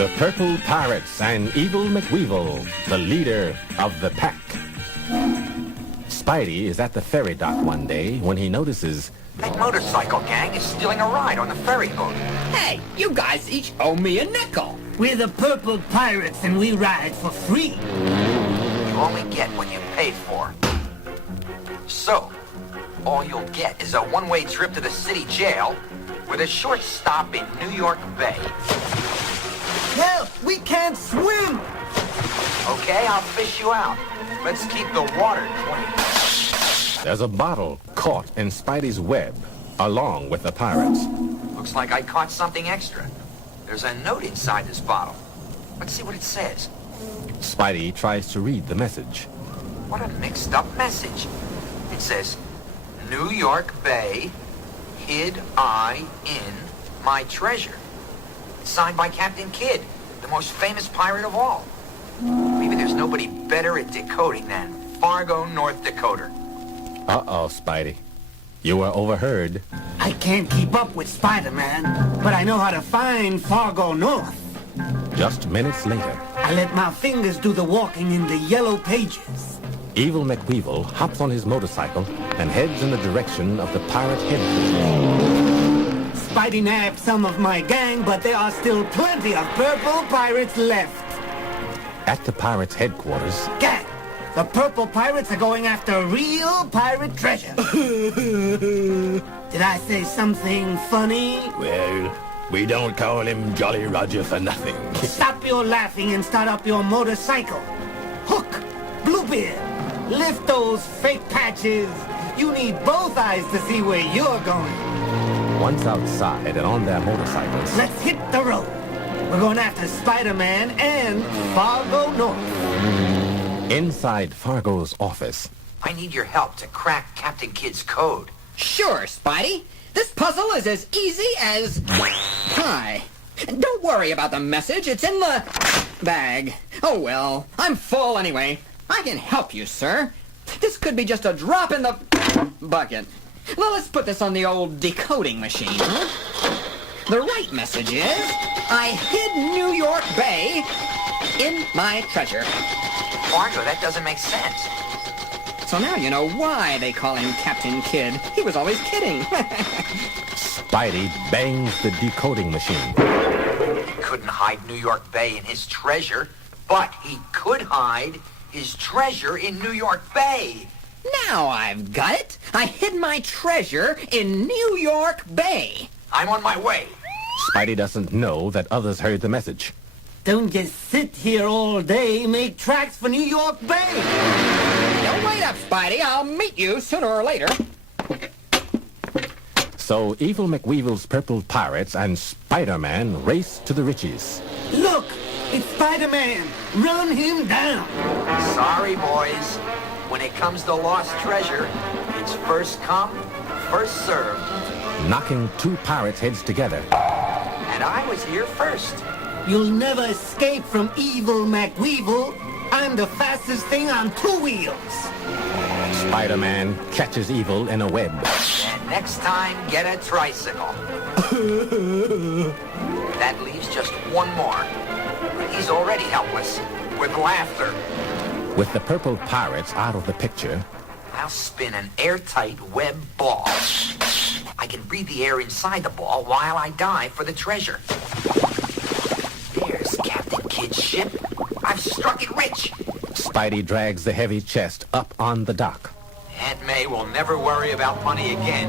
The Purple Pirates and Evil McWeevil, the leader of the pack. Spidey is at the ferry dock one day when he notices that motorcycle gang is stealing a ride on the ferry boat. Hey, you guys each owe me a nickel. We're the Purple Pirates and we ride for free. You only get what you pay for. So, all you'll get is a one-way trip to the city jail with a short stop in New York Bay. Help! We can't swim! Okay, I'll fish you out. Let's keep the water clean. there's a bottle caught in Spidey's web, along with the pirates. Looks like I caught something extra. There's a note inside this bottle. Let's see what it says. Spidey tries to read the message. What a mixed-up message. It says, New York Bay, hid I in my treasure. Signed by Captain Kidd, the most famous pirate of all. Maybe there's nobody better at decoding than Fargo, North Dakota. Uh-oh, Spidey. You were overheard. I can't keep up with Spider-Man, but I know how to find Fargo North. Just minutes later, I let my fingers do the walking in the yellow pages. Evil McWeevil hops on his motorcycle and heads in the direction of the pirate headquarters. Spidey nabbed some of my gang, but there are still plenty of Purple Pirates left. At the pirates' headquarters, Gang, the Purple Pirates are going after real pirate treasure. Did I say something funny? Well, we don't call him Jolly Roger for nothing. Stop your laughing and start up your motorcycle. Hook, Bluebeard, lift those fake patches. You need both eyes to see where you're going. once outside and on their motorcycles, Let's hit the road. We're going after Spider-Man and Fargo North. inside Fargo's office, I need your help to crack Captain Kidd's code. Sure, Spidey. This puzzle is as easy as pie. Don't worry about the message. It's in the bag. Oh, well, I'm full anyway. I can help you, sir. This could be just a drop in the bucket. Well, let's put this on the old decoding machine, huh? The right message is, I hid New York Bay in my treasure. Fargo, that doesn't make sense. So now you know why they call him Captain Kidd. He was always kidding. Spidey bangs the decoding machine. He couldn't hide New York Bay in his treasure, but he could hide his treasure in New York Bay. Now I've got it. I hid my treasure in New York Bay. I'm on my way. Spidey doesn't know that others heard the message. Don't just sit here all day. Make tracks for New York Bay. Don't wait up, Spidey. I'll meet you sooner or later. So Evil McWeevil's Purple Pirates and Spider-Man race to the riches. Look, it's Spider-Man. Run him down. Sorry, boys. When it comes to lost treasure, it's first come, first served. Knocking two pirates' heads together, And I was here first. You'll never escape from Evil McWeevil. I'm the fastest thing on two wheels. Spider-Man catches Evil in a web. And next time, get a tricycle. That leaves just one more. But he's already helpless. With laughter. With the Purple Pirates out of the picture, I'll spin an airtight web ball. I can breathe the air inside the ball while I dive for the treasure. There's Captain Kidd's ship. I've struck it rich. Spidey drags the heavy chest up on the dock. Aunt May will never worry about money again.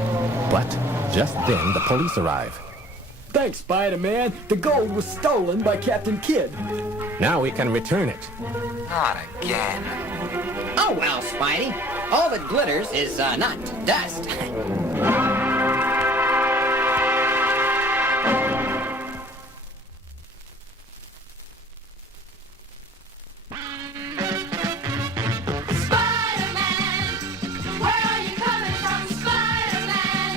But just then the police arrive. Thanks, Spider-Man. The gold was stolen by Captain Kidd. Now we can return it. Not again. Oh, well, Spidey. All that glitters is not dust. Spider-Man, where are you coming from, Spider-Man?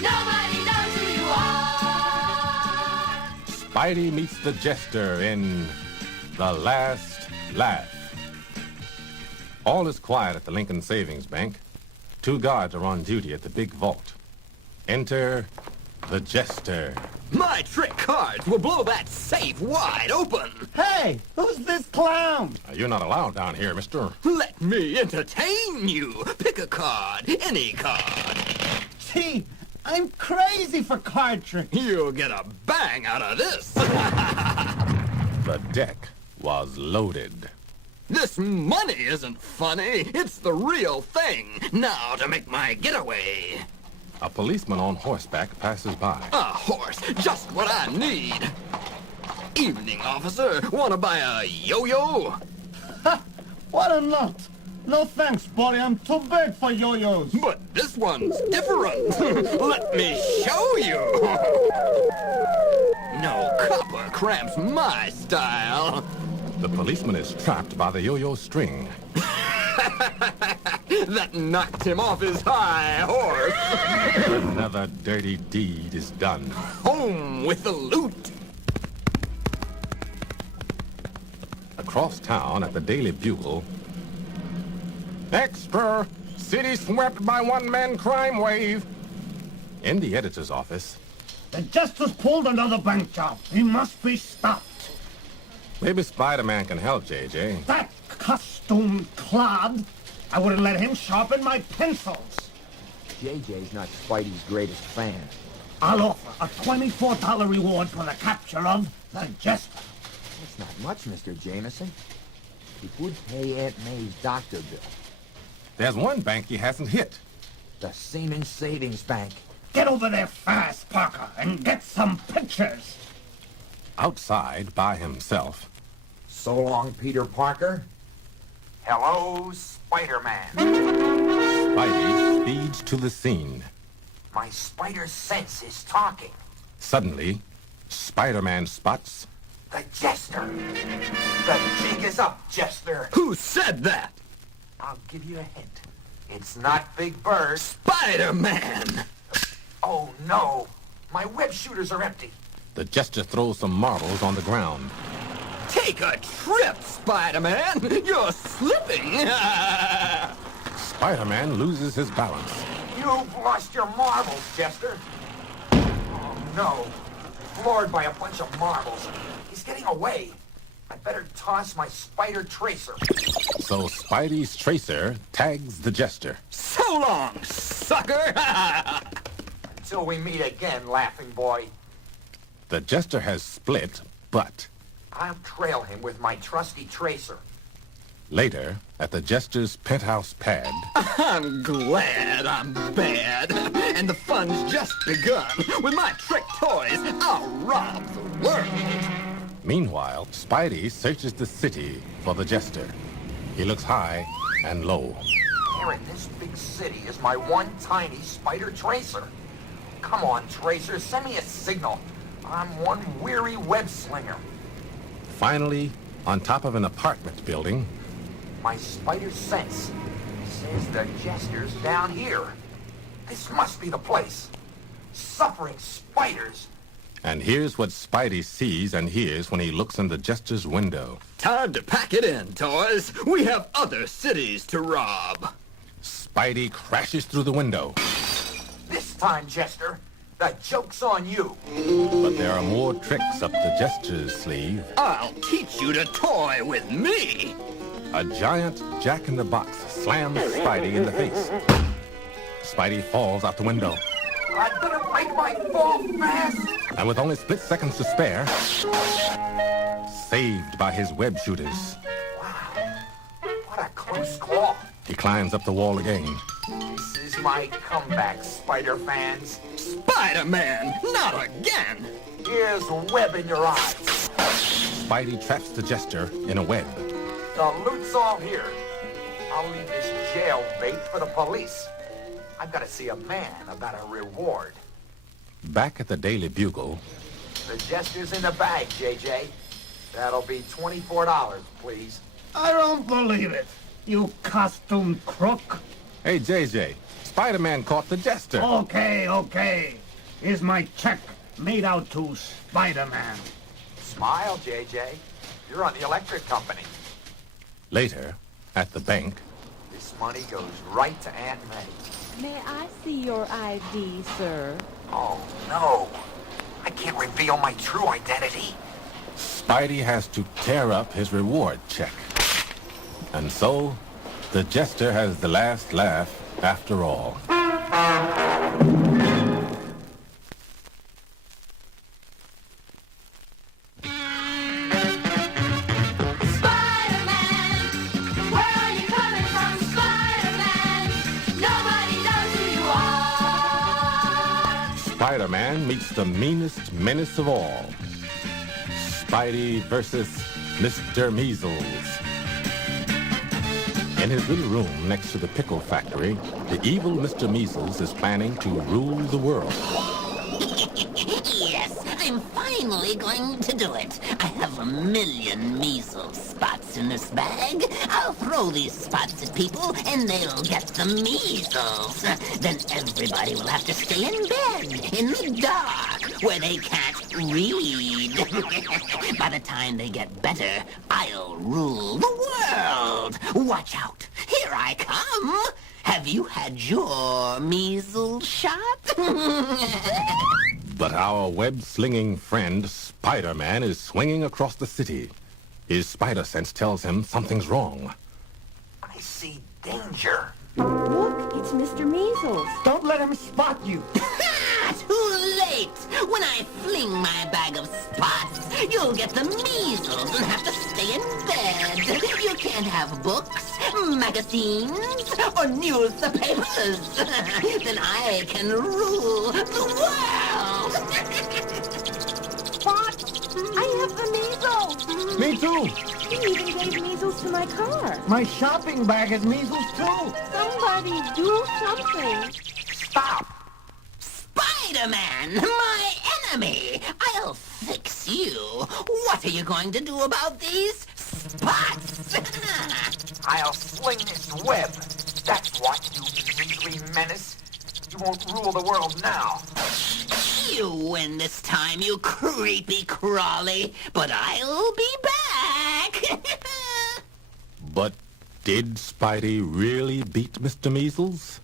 Nobody knows who you are. Spidey meets the Jester in The Last Laugh. All is quiet at the Lincoln Savings Bank. Two guards are on duty at the big vault. Enter the Jester. My trick cards will blow that safe wide open. Hey, who's this clown? You're not allowed down here, mister. Let me entertain you. Pick a card, any card. Gee, I'm crazy for card tricks. You'll get a bang out of this. The deck was loaded. This money isn't funny. It's the real thing. Now to make my getaway. A policeman on horseback passes by. A horse, just what I need. Evening, officer. Wanna buy a yo-yo? Ha! What a nut. No thanks, buddy. I'm too big for yo-yos. But this one's different. Let me show you. No copper cramps my style. The policeman is trapped by the yo-yo string. That knocked him off his high horse. Another dirty deed is done. Home with the loot. Across town at the Daily Bugle. Extra! City swept by one-man crime wave. In the editor's office. The Jester's pulled another bank job. He must be stopped. Maybe Spider-Man can help, JJ. That costume clod. I wouldn't let him sharpen my pencils. JJ's not Spidey's greatest fan. I'll offer a $24 reward for the capture of the Jester. That's not much, Mr. Jameson. It would pay Aunt May's doctor bill. There's one bank he hasn't hit. The Siemens Savings Bank. Get over there fast, Parker, and get some pictures. Outside by himself. So long, Peter Parker. Hello, Spider-Man. Spidey speeds to the scene. My spider sense is talking. Suddenly, Spider-Man spots The Jester. The jig is up, Jester. Who said that? I'll give you a hint. It's not Big Bird. Spider-Man. Oh, no. My web shooters are empty. the Jester throws some marbles on the ground. Take a trip, Spider-Man. You're slipping. Spider-Man loses his balance. You've lost your marbles, Jester. Oh, no. Floored by a bunch of marbles. He's getting away. I better toss my spider tracer. So Spidey's tracer tags the Jester. So long, sucker. Until we meet again, laughing boy. The Jester has split, but I'll trail him with my trusty tracer. later, at the Jester's penthouse pad, I'm glad I'm bad. And the fun's just begun. With my trick toys, I'll rob the world. meanwhile, Spidey searches the city for the Jester. He looks high and low. Here in this big city is my one tiny spider tracer. Come on, Tracer, send me a signal. I'm one weary web slinger. Finally, on top of an apartment building, My spider sense says the Jester's down here. This must be the place. Suffering spiders. and here's what Spidey sees and hears when he looks in the Jester's window. Time to pack it in, toys. We have other cities to rob. Spidey crashes through the window, This time, Jester, the joke's on you. but there are more tricks up the Jester's sleeve. I'll teach you to toy with me. A giant jack-in-the-box slams Spidey in the face. Spidey falls out the window, I'd better make my fall fast. and with only split seconds to spare, saved by his web shooters. Wow, what a close call. He climbs up the wall again. This is my comeback, Spider fans. Spider-Man, not again. Here's a web in your eyes. Spidey traps the Jester in a web. The loot's all here. I'll leave this jail bait for the police. I've got to see a man about a reward. Back at the Daily Bugle, The Jester's in the bag, JJ. That'll be $24, please. I don't believe it. You costume crook. hey JJ, Spider-Man caught the Jester. Okay. Here's my check made out to Spider-Man. Smile, JJ. You're on the electric company. Later, at the bank, This money goes right to Aunt May. May I see your ID, sir? Oh, no. I can't reveal my true identity. Spidey has to tear up his reward check. And so, the Jester has the last laugh after all. Spider-Man, where are you coming from, Spider-Man? Nobody knows who you are. Spider-Man meets the meanest menace of all. Spidey versus Mr. Measles. In his little room next to the pickle factory, the evil Mr. Measles is planning to rule the world. Yes, I'm finally going to do it. I have 1,000,000 measles spots in this bag. I'll throw these spots at people and they'll get the measles. Then everybody will have to stay in bed in the dark where they can't read. By the time they get better, I'll rule the world. Watch out. Here I come. Have you had your measles shot? But our web-slinging friend, Spider-Man, is swinging across the city. His spider sense tells him something's wrong. I see danger. Look, it's Mr. Measles. Don't let him spot you. Too late! When I fling my bag of spots, you'll get the measles and have to stay in bed. You can't have books, magazines, or newspapers. Then I can rule the world. Spot, I have the measles. Me too. He even gave measles to my car. My shopping bag has measles too. Somebody do something. Stop. Spider-Man, my enemy! I'll fix you. What are you going to do about these spots? I'll sling this web. That's what, you measly menace. You won't rule the world now. You win this time, you creepy crawly, but I'll be back. But did Spidey really beat Mr. Measles?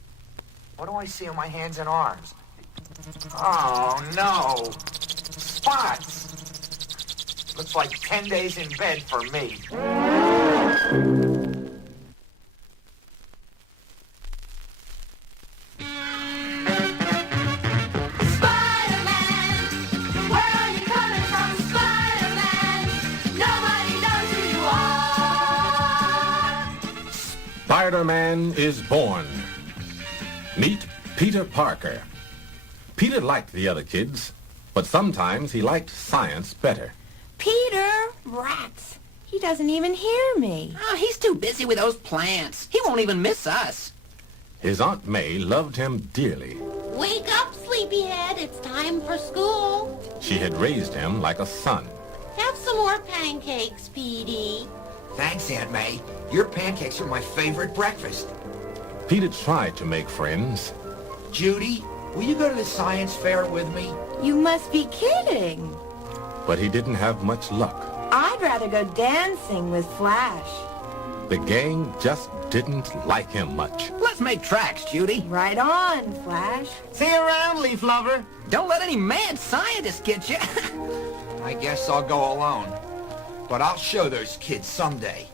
What do I see on my hands and arms? Oh, no. Spots. Looks like 10 days in bed for me. Spider-Man, where are you coming from, Spider-Man? Nobody knows who you are. Spider-Man is born. Meet Peter Parker. Peter liked the other kids, but sometimes he liked science better. Peter, rats. He doesn't even hear me. Oh, he's too busy with those plants. He won't even miss us. His Aunt May loved him dearly. Wake up, sleepyhead. It's time for school. She had raised him like a son. Have some more pancakes, Petey. Thanks, Aunt May. Your pancakes are my favorite breakfast. Peter tried to make friends. Judy, will you go to the science fair with me? You must be kidding. But he didn't have much luck. I'd rather go dancing with Flash. The gang just didn't like him much. Let's make tracks, Judy. Right on, Flash. See you around, Leaf Lover. Don't let any mad scientist get you. I guess I'll go alone. But I'll show those kids someday.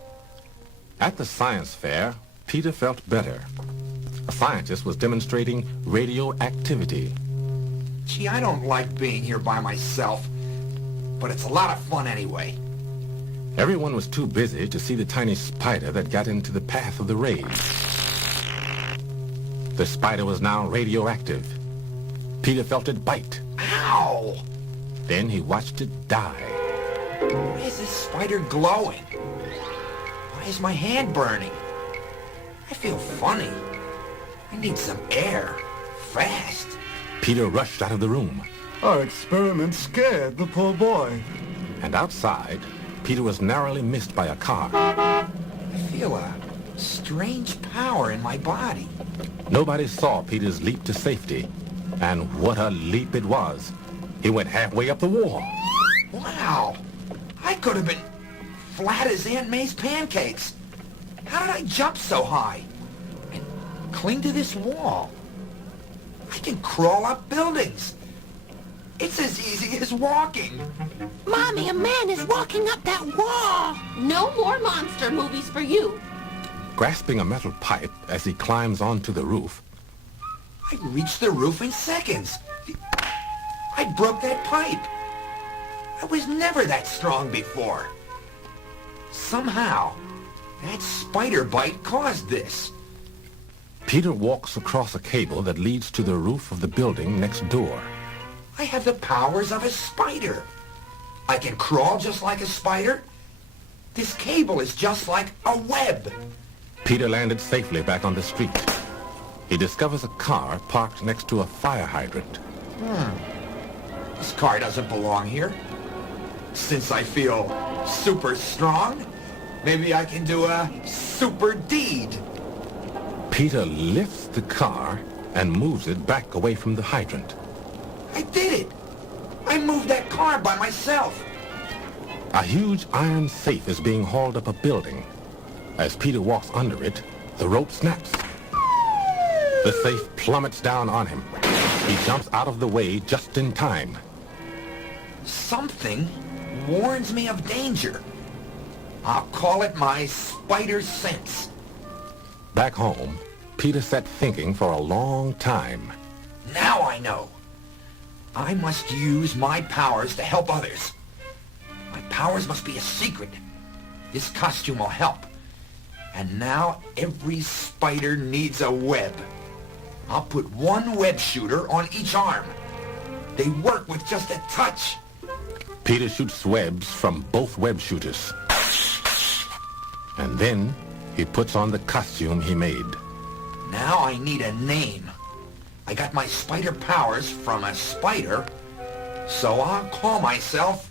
At the science fair, Peter felt better. A scientist was demonstrating radioactivity. Gee, I don't like being here by myself. But it's a lot of fun anyway. Everyone was too busy to see the tiny spider that got into the path of the rays. The spider was now radioactive. Peter felt it bite. Ow! Then he watched it die. Why is this spider glowing? Why is my hand burning? I feel funny. I need some air. Fast. Peter rushed out of the room. Our experiment scared the poor boy. And outside, Peter was narrowly missed by a car. I feel a strange power in my body. Nobody saw Peter's leap to safety. And what a leap it was. He went halfway up the wall. Wow. I could have been flat as Aunt May's pancakes. How did I jump so high? And cling to this wall? I can crawl up buildings. It's as easy as walking. Mommy, a man is walking up that wall. No more monster movies for you. Grasping a metal pipe as he climbs onto the roof, I reached the roof in seconds. I broke that pipe. I was never that strong before. Somehow, that spider bite caused this. Peter walks across a cable that leads to the roof of the building next door. I have the powers of a spider. I can crawl just like a spider. This cable is just like a web. Peter landed safely back on the street. He discovers a car parked next to a fire hydrant. This car doesn't belong here. Since I feel super strong, maybe I can do a super deed. Peter lifts the car and moves it back away from the hydrant. I did it. I moved that car by myself. A huge iron safe is being hauled up a building. As Peter walks under it, the rope snaps. The safe plummets down on him. He jumps out of the way just in time. Something warns me of danger. I'll call it my spider sense. Back home, Peter sat thinking for a long time. Now I know. I must use my powers to help others. My powers must be a secret. This costume will help. And now every spider needs a web. I'll put one web shooter on each arm. They work with just a touch. Peter shoots webs from both web shooters. And then he puts on the costume he made. Now I need a name. I got my spider powers from a spider, so I'll call myself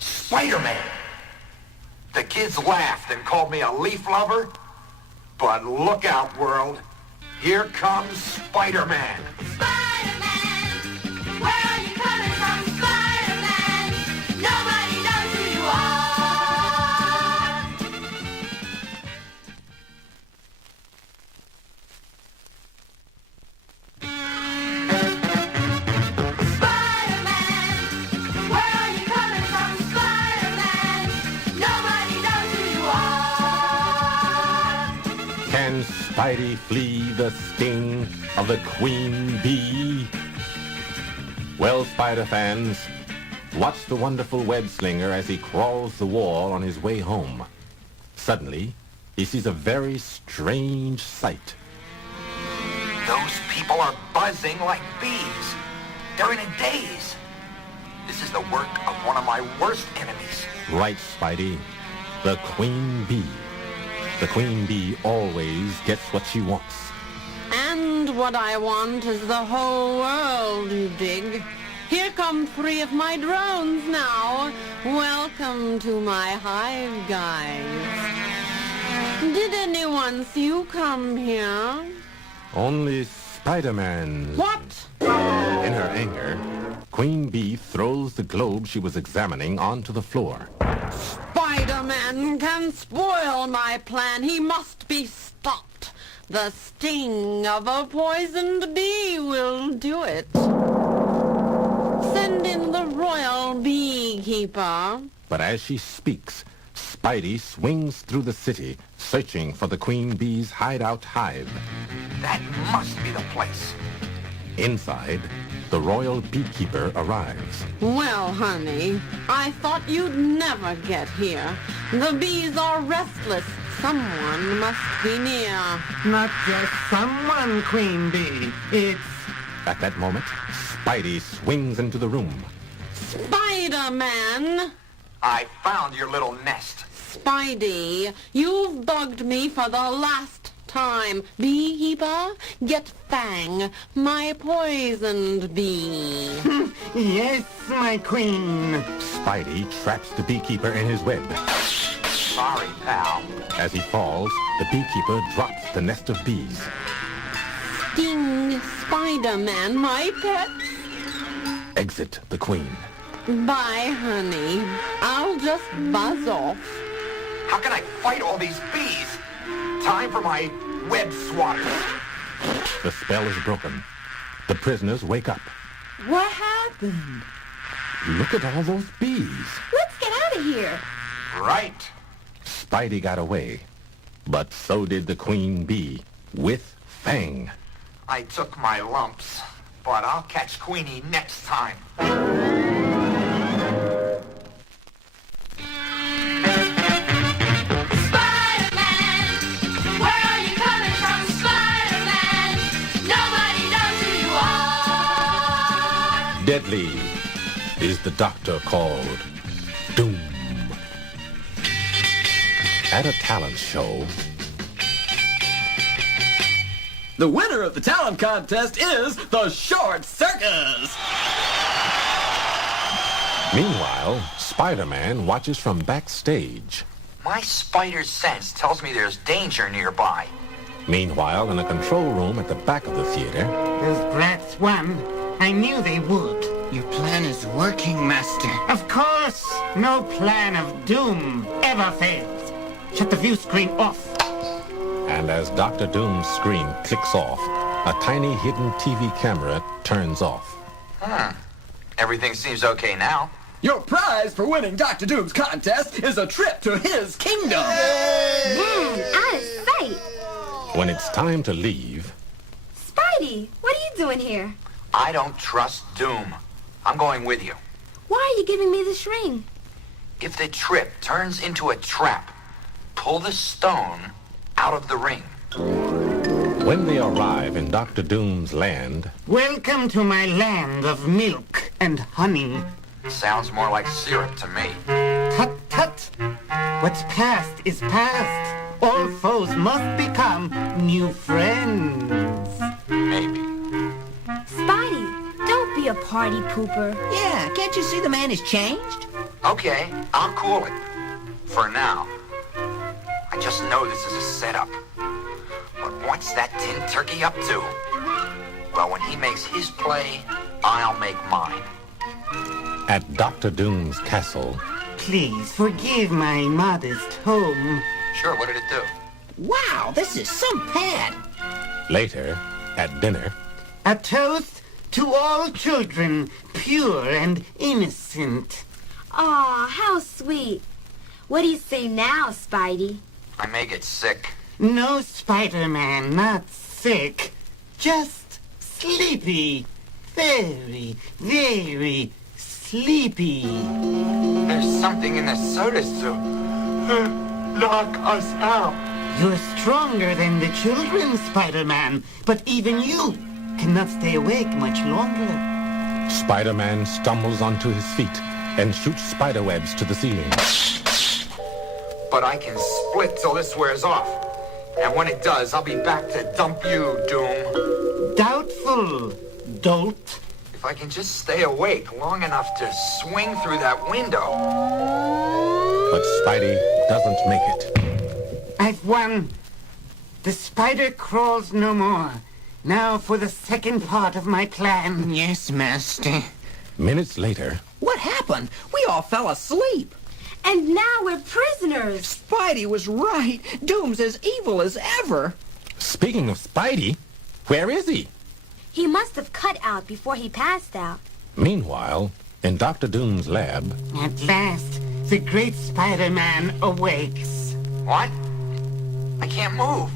Spider-Man. The kids laughed and called me a leaf lover, but look out, world. Here comes Spider-Man. Spider-Man, where are you coming from, Spider-Man? Nobody knows who you are. Spider-Man, where are you coming from, Spider-Man? Nobody knows who you are. Can Spidey flee the sting of the queen bee? Well, Spider fans, watch the wonderful web slinger as he crawls the wall on his way home. Suddenly, he sees a very strange sight. Those people are buzzing like bees. They're in a daze. This is the work of one of my worst enemies. Right, Spidey, the queen bee. The queen bee always gets what she wants. And what I want is the whole world, you dig? Here come 3 of my drones now. Welcome to my hive, guys. Did anyone see you come here? Only Spider-Man. What? In her anger, Queen Bee throws the globe she was examining onto the floor. Spider-Man can spoil my plan. He must be stopped. The sting of a poisoned bee will do it. Send in the royal beekeeper. But as she speaks, Spidey swings through the city, searching for the Queen Bee's hideout hive. That must be the place. Inside, the royal beekeeper arrives. Well, honey, I thought you'd never get here. The bees are restless. Someone must be near. Not just someone, Queen Bee. It's... At that moment, Spidey swings into the room. Spider-Man! I found your little nest. Spidey, you've bugged me for the last time. Beekeeper, get Fang, my poisoned bee. Yes, my queen. Spidey traps the beekeeper in his web. Sorry, pal. As he falls, the beekeeper drops the nest of bees. Sting, Spider-Man, my pet. Exit the queen. Bye, honey. I'll just buzz off. How can I fight all these bees? Time for my web swatters. The spell is broken. The prisoners wake up. What happened? Look at all those bees. Let's get out of here. Right. Spidey got away, but so did the queen bee, with Fang. I took my lumps, but I'll catch Queenie next time. Spider-Man, where are you coming from, Spider-Man? Nobody knows who you are. Deadly is the doctor called Doom. At a talent show, The winner of the talent contest is the Short Circus! meanwhile, Spider-Man watches from backstage. My spider sense tells me there's danger nearby. Meanwhile, in a control room at the back of the theater, Those brats won. I knew they would. Your plan is working, Master. Of course, no plan of doom ever fails. Shut the view screen off. and as Dr. Doom's screen clicks off, a tiny hidden TV camera turns off. Everything seems okay now. Your prize for winning Dr. Doom's contest is a trip to his kingdom! Man, out of sight. When it's time to leave, Spidey, what are you doing here? I don't trust Doom. I'm going with you. Why are you giving me this ring? If the trip turns into a trap, pull the stone out of the ring. when they arrive in Dr. Doom's land, Welcome to my land of milk and honey. Sounds more like syrup to me. Tut tut. What's past is past. All foes must become new friends. Maybe. Spidey, don't be a party pooper. Yeah, can't you see the man has changed? Okay, I'll cool it. For now. I just know this is a setup. But what's that tin turkey up to? Well, when he makes his play, I'll make mine. at Dr. Doom's castle, Please forgive my modest home. Sure, what did it do? Wow, this is some pad. later, at dinner, A toast to all children, pure and innocent. Aw, how sweet. What do you say now, Spidey? I may get sick. No, Spider-Man, not sick. Just sleepy. Very, very sleepy. There's something in the sodas to knock us out. You're stronger than the children, Spider-Man, but even you cannot stay awake much longer. Spider-Man stumbles onto his feet and shoots spiderwebs to the ceiling. But I can split till this wears off. And when it does, I'll be back to dump you, Doom. Doubtful, dolt. If I can just stay awake long enough to swing through that window. But Spidey doesn't make it. I've won. The spider crawls no more. Now for the second part of my plan. Yes, Master. Minutes later, What happened? We all fell asleep. And now we're prisoners. Spidey was right. Doom's as evil as ever. speaking of Spidey, where is he? He must have cut out before he passed out. Meanwhile, in Dr. Doom's lab, At last, the great Spider-Man awakes. What? I can't move.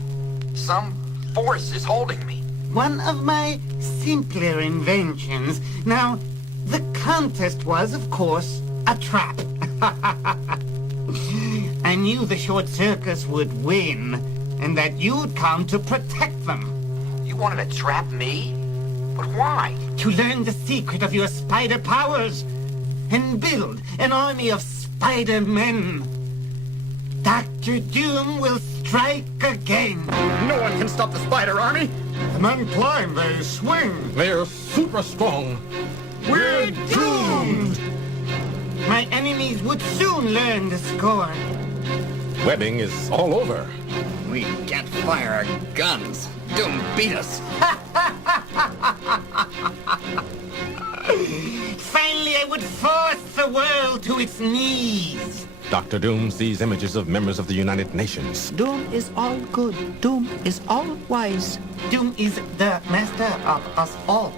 Some force is holding me. One of my simpler inventions. Now, the contest was, of course, a trap. I knew the Short Circus would win, and that you'd come to protect them. You wanted to trap me? But why? To learn the secret of your spider powers, and build an army of Spider-Men. Dr. Doom will strike again. No one can stop the Spider Army! The men climb, they swing. they're super strong. We're doomed! My enemies would soon learn the score. Webbing is all over. We can't fire our guns. Doom beat us. Finally, I would force the world to its knees. Dr. Doom sees images of members of the United Nations. Doom is all good. Doom is all wise. Doom is the master of us all.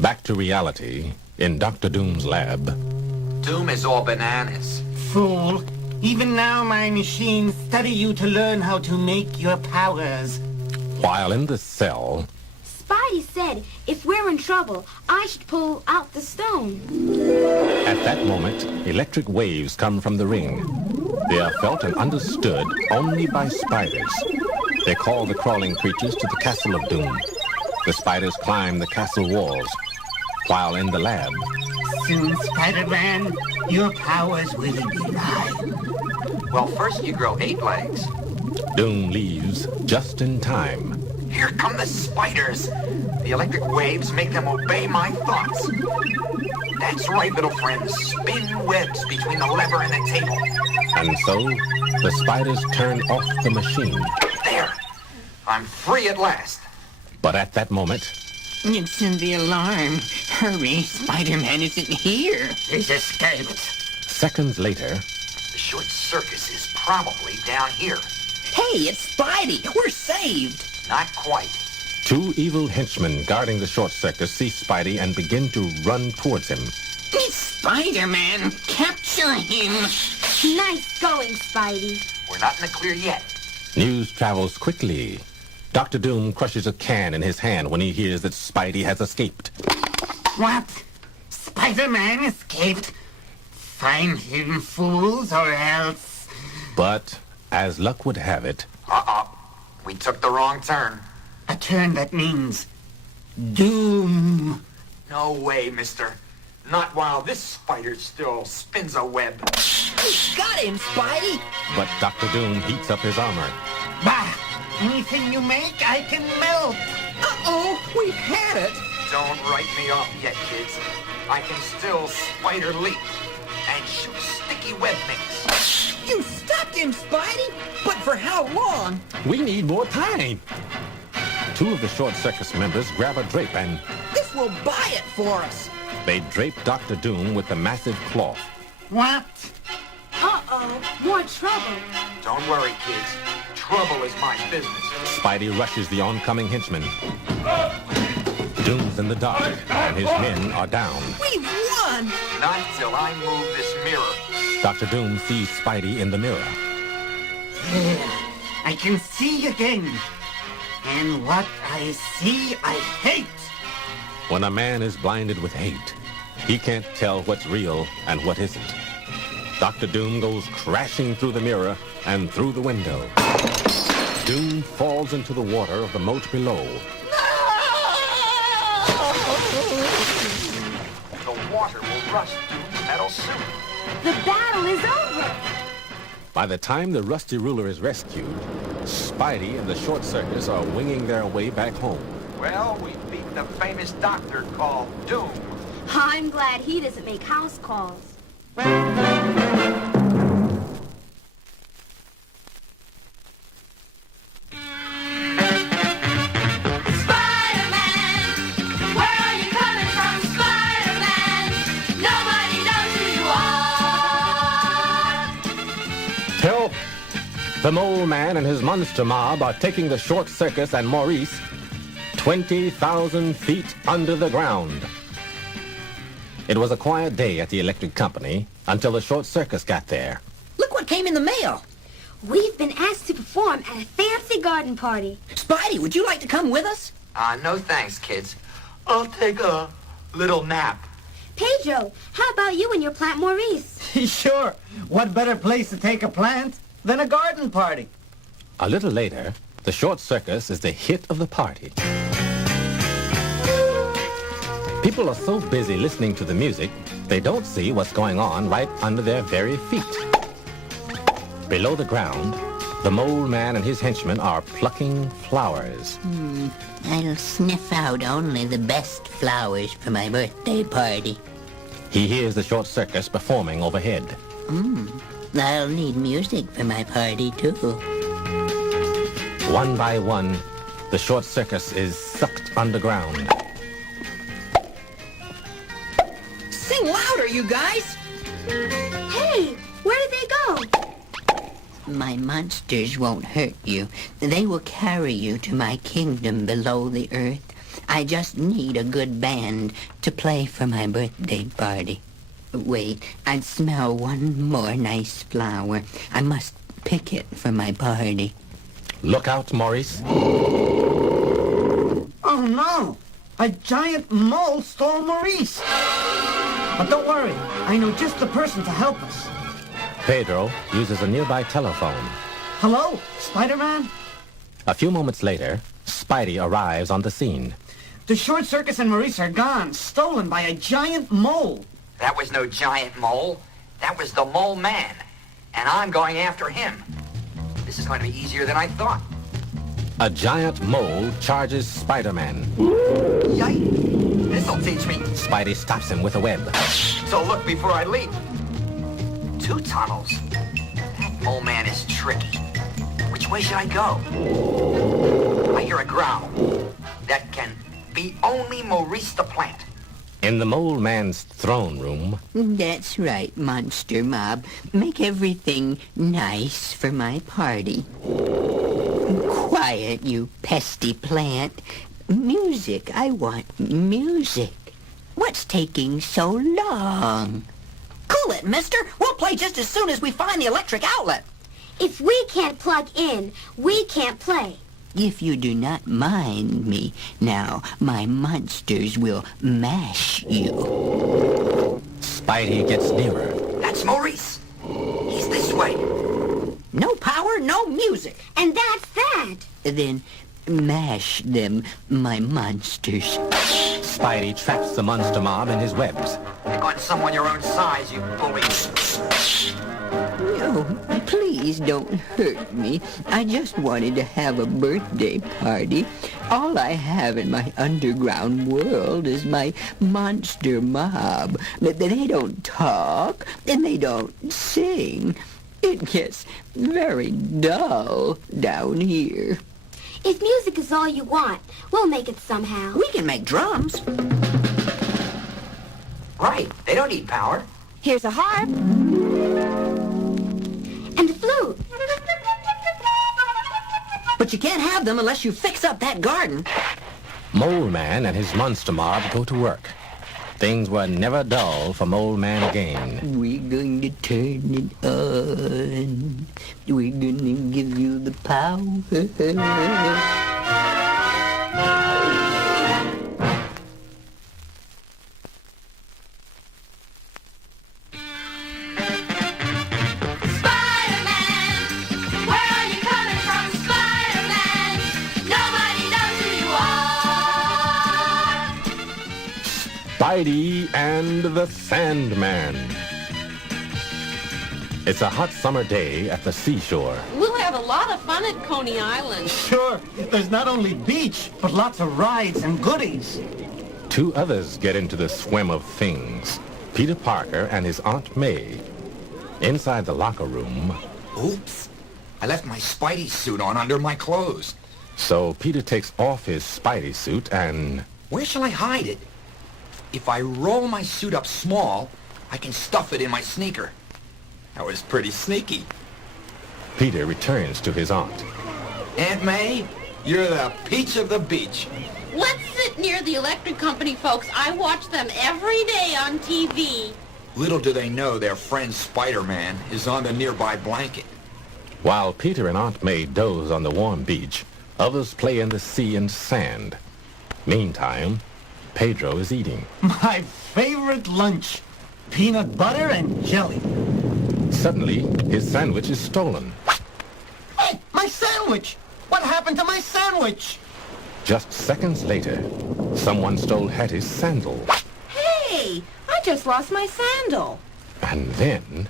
Back to reality, in Dr. Doom's lab. Doom is all bananas. Fool. Even now my machines study you to learn how to make your powers. While in the cell, Spidey said if we're in trouble, I should pull out the stone. at that moment, electric waves come from the ring. They are felt and understood only by spiders. They call the crawling creatures to the castle of Doom. The spiders climb the castle walls. While in the lab, Soon, Spider-Man, your powers will be mine. Well, first you grow 8 legs. Doom leaves just in time. Here come the spiders. The electric waves make them obey my thoughts. That's right, little friends. Spin webs between the lever and the table. And so, the spiders turn off the machine. There. I'm free at last. But at that moment, It's in the alarm. Hurry, Spider-Man isn't here. He's escaped. seconds later, The short circus is probably down here. Hey, it's Spidey. We're saved. Not quite. 2 evil henchmen guarding the short circus see Spidey and begin to run towards him. Spider-Man, capture him. Nice going, Spidey. We're not in the clear yet. News travels quickly. Dr. Doom crushes a can in his hand when he hears that Spidey has escaped. What? Spider-Man escaped? Find him, fools, or else... But, as luck would have it, Uh-oh. We took the wrong turn. A turn that means... doom. No way, mister. Not while this spider still spins a web. Got him, Spidey. but Dr. Doom heats up his armor. Bah! Anything you make, I can melt. Uh-oh, we've had it. Don't write me off yet, kids. I can still spider leap and shoot sticky web things. You stopped him, Spidey. But for how long? We need more time. 2 of the short circus members grab a drape and This will buy it for us. they drape Dr. Doom with the massive cloth. What? Uh-oh, more trouble. Don't worry, kids. Trouble is my business. Spidey rushes the oncoming henchman. Doom's in the dark, and his men are down. We've won. Not till I move this mirror. Dr. Doom sees Spidey in the mirror. There. I can see again. And what I see, I hate. When a man is blinded with hate, he can't tell what's real and what isn't. Dr. Doom goes crashing through the mirror and through the window. Doom falls into the water of the moat below. The water will rust Doom's metal suit. The battle is over. By the time the Rusty Ruler is rescued, Spidey and the short circus are winging their way back home. Well, we beat the famous doctor called Doom. I'm glad he doesn't make house calls. Spider-Man, where are you coming from, Spider-Man? Nobody knows who you are. Help! The Mole Man and his monster mob are taking the short circus and Maurice 20,000 feet under the ground. It was a quiet day at the electric company until the short circus got there. Look what came in the mail. We've been asked to perform at a fancy garden party. Spidey, would you like to come with us? No thanks, kids. I'll take a little nap. Pedro, how about you and your plant Maurice? Sure. What better place to take a plant than a garden party? A little later, the short circus is the hit of the party. People are so busy listening to the music, they don't see what's going on right under their very feet. Below the ground, the Mole Man and his henchmen are plucking flowers. I'll sniff out only the best flowers for my birthday party. He hears the short circus performing overhead. I'll need music for my party, too. One by one, the short circus is sucked underground. Sing louder, you guys. Hey, where did they go? My monsters won't hurt you. They will carry you to my kingdom below the earth. I just need a good band to play for my birthday party. Wait, I smell one more nice flower. I must pick it for my party. Look out, Maurice. Oh no! A giant mole stole Maurice! But don't worry, I know just the person to help us. Pedro uses a nearby telephone. Hello, Spider-Man? A few moments later, Spidey arrives on the scene. The Short Circus and Maurice are gone, stolen by a giant mole. That was no giant mole. That was the Mole Man. And I'm going after him. This is going to be easier than I thought. A giant mole charges Spider-Man. Yikes! This'll teach me. Spidey stops him with a web. So look before I leap. 2 tunnels. That Mole Man is tricky. Which way should I go? I hear a growl. That can be only Maurice the Plant. In the Mole Man's throne room, That's right, Monster Mob. Make everything nice for my party. Quiet, you pesty plant. Music. I want music. What's taking so long? Cool it, mister. We'll play just as soon as we find the electric outlet. If we can't plug in, we can't play. If you do not mind me, now my monsters will mash you. Spidey gets nearer. That's Maurice. He's this way. No power, no music. And that's that. Then mash them, my monsters. Spidey traps the monster mob in his webs. Pick on someone your own size, you bully. No, please don't hurt me. I just wanted to have a birthday party. All I have in my underground world is my monster mob. They don't talk, and they don't sing. It gets very dull down here. If music is all you want, we'll make it somehow. We can make drums. Right, they don't need power. Here's a harp. And a flute. But you can't have them unless you fix up that garden. Mole Man and his monster mob go to work. Things were never dull for Mole Man again. We're going to turn it on. We're going to give you the power. Spidey and the Sandman. It's a hot summer day at the seashore. We'll have a lot of fun at Coney Island. Sure, there's not only beach, but lots of rides and goodies. 2 others get into the swim of things. Peter Parker and his Aunt May. Inside the locker room, Oops. I left my Spidey suit on under my clothes. so Peter takes off his Spidey suit and... Where shall I hide it? If I roll my suit up small, I can stuff it in my sneaker. That was pretty sneaky. Peter returns to his aunt. Aunt May, you're the peach of the beach. Let's sit near the electric company folks. I watch them every day on TV. Little do they know their friend Spider-Man is on the nearby blanket. While Peter and Aunt May doze on the warm beach, others play in the sea and sand. Meantime, Pedro is eating. My favorite lunch. Peanut butter and jelly. Suddenly, his sandwich is stolen. Hey, my sandwich! What happened to my sandwich? Just seconds later, someone stole Hattie's sandal. Hey, I just lost my sandal. And then...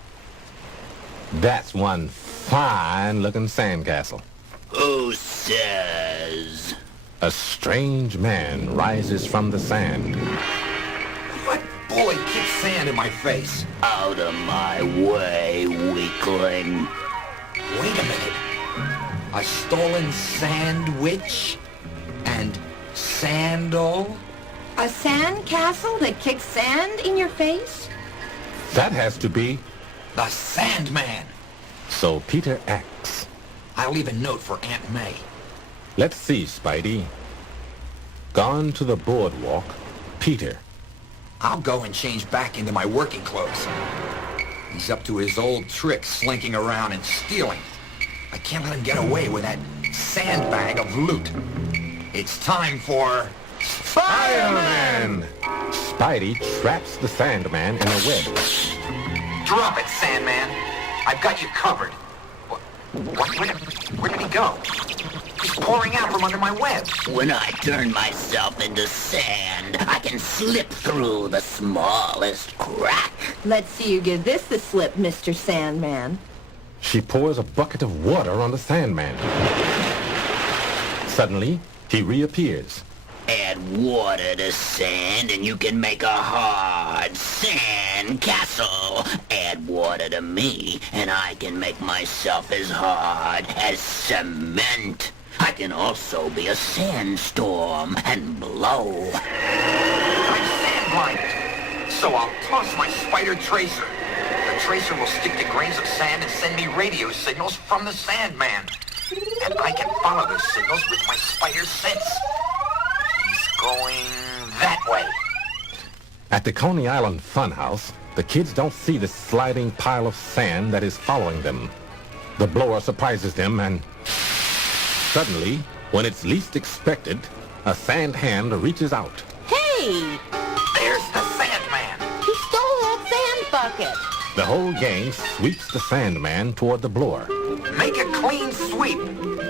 that's one fine-looking sandcastle. Who says? A strange man rises from the sand. What bully kicked sand in my face? Out of my way, weakling. Wait a minute. A stolen sandwich and sandal? A sand castle that kicks sand in your face? That has to be... The Sandman. So Peter acts. I'll leave a note for Aunt May. Let's see, Spidey. Gone to the boardwalk, Peter. I'll go and change back into my working clothes. He's up to his old trick, slinking around and stealing. I can't let him get away with that sandbag of loot. It's time for... Spider-Man! Spidey traps the Sandman in a web. Drop it, Sandman. I've got you covered. Where did he go? He's pouring out from under my web. When I turn myself into sand, I can slip through the smallest crack. Let's see you give this the slip, Mr. Sandman. She pours a bucket of water on the Sandman. Suddenly, he reappears. Add water to sand and you can make a hard sand castle. Add water to me and I can make myself as hard as cement. I can also be a sandstorm and blow. I'm sand blinded, so I'll toss my spider tracer. The tracer will stick to grains of sand and send me radio signals from the Sandman. And I can follow those signals with my spider sense. He's going that way. At the Coney Island Funhouse, the kids don't see the sliding pile of sand that is following them. The blower surprises them and... Suddenly, when it's least expected, a sand hand reaches out. Hey! There's the Sandman. He stole that sand bucket. The whole gang sweeps the Sandman toward the blower. Make a clean sweep.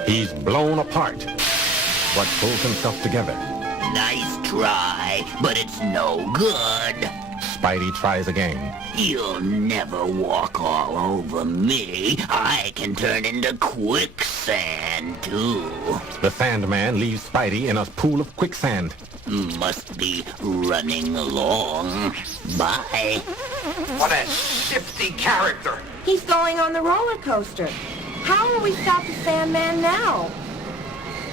He's blown apart, but pulls himself together. Nice try, but it's no good. Spidey tries again. You'll never walk all over me. I can turn into quicksand, too. The Sandman leaves Spidey in a pool of quicksand. Must be running along. Bye. What a shifty character. He's going on the roller coaster. How will we stop the Sandman now?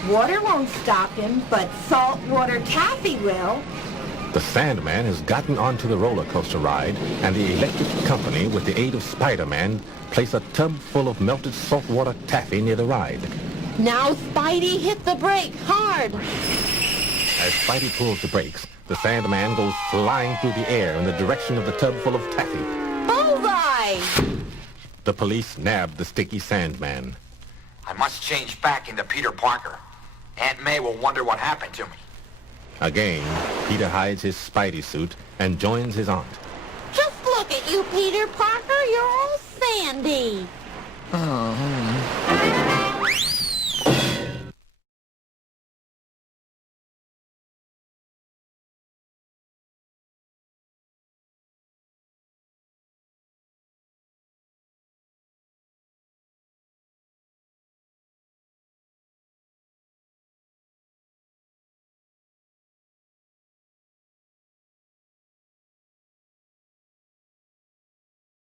Water won't stop him, but saltwater taffy will. The Sandman has gotten onto the roller coaster ride, and the electric company, with the aid of Spider-Man, place a tub full of melted saltwater taffy near the ride. Now Spidey hit the brake hard. As Spidey pulls the brakes, the Sandman goes flying through the air in the direction of the tub full of taffy. Bullseye! The police nab the sticky Sandman. I must change back into Peter Parker. Aunt May will wonder what happened to me. Again, Peter hides his Spidey suit and joins his aunt. Just look at you, Peter Parker. You're all sandy. Oh,